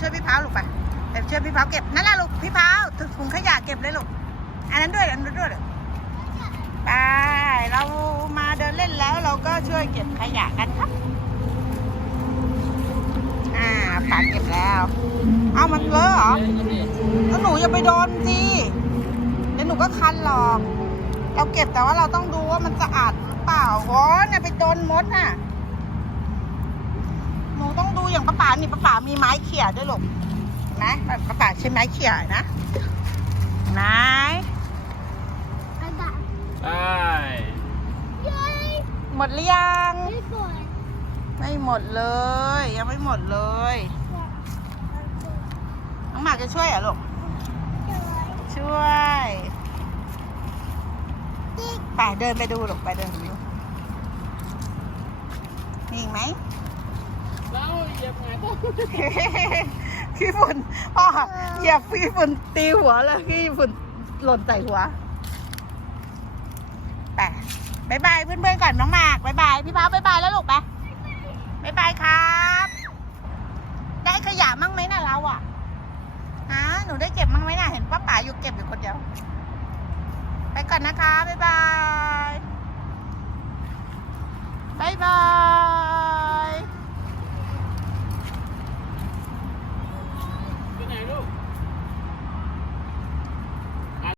ช่วยพี่พร้าลูกไปไปช่วยพี่พร้าเก็บนั่นแหละลูกพี่พร้าวถุงขยะเก็บเลยลูกอันนั้นด้วยอันนั้นด้วยไปเรามาเดินเล่นแล้วเราก็ช่วยเก็บขยะกันครับอ่าปาเก็บแล้วเอามันเลอะเหรอแล้วหนูอย่าไปโดนสิเดี๋ยวหนูก็คันหรอก เราเก็บแต่ว่าเราต้องดูว่ามันสะอาดหรือเปล่าโอ้เนี่ยไปโดนมดน่ะ หนูต้องดูอย่างป้าป๋านี่ป้าป๋ามีไม้เขี่ยด้วยลูกเห็นไหมป้าป๋าใช้ไม้เขี่ยนะไหนอาจารย์ใช่เย้ยหมดหรือยังไม่สวยไม่หมดเลย ยังไม่หมดเลยน้องหมากจะช่วยเหรอลูกช่วยไปเดินไปดูลูกไปเดินไปดูมีอีกไหม แล้วเหยียบไงต้องพี่ฝุ่นพ่อเหยียบพี่ฝุ่นตีหัวเลยพี่ฝุ่นหล่นใส่หัวไปบายบายเพื่อนๆก่อนน้องหมากบายบายพี่พ้าวบายบายแล้วลูกไปบายบายครับ ได้ขยะมั่งไหมน่ะเราอะฮะหนูได้เก็บมั่งไหมน่ะเห็นป้าป๋าอยู่เก็บอยู่คนเดียว ไปก่อนนะคะบายบายบายบาย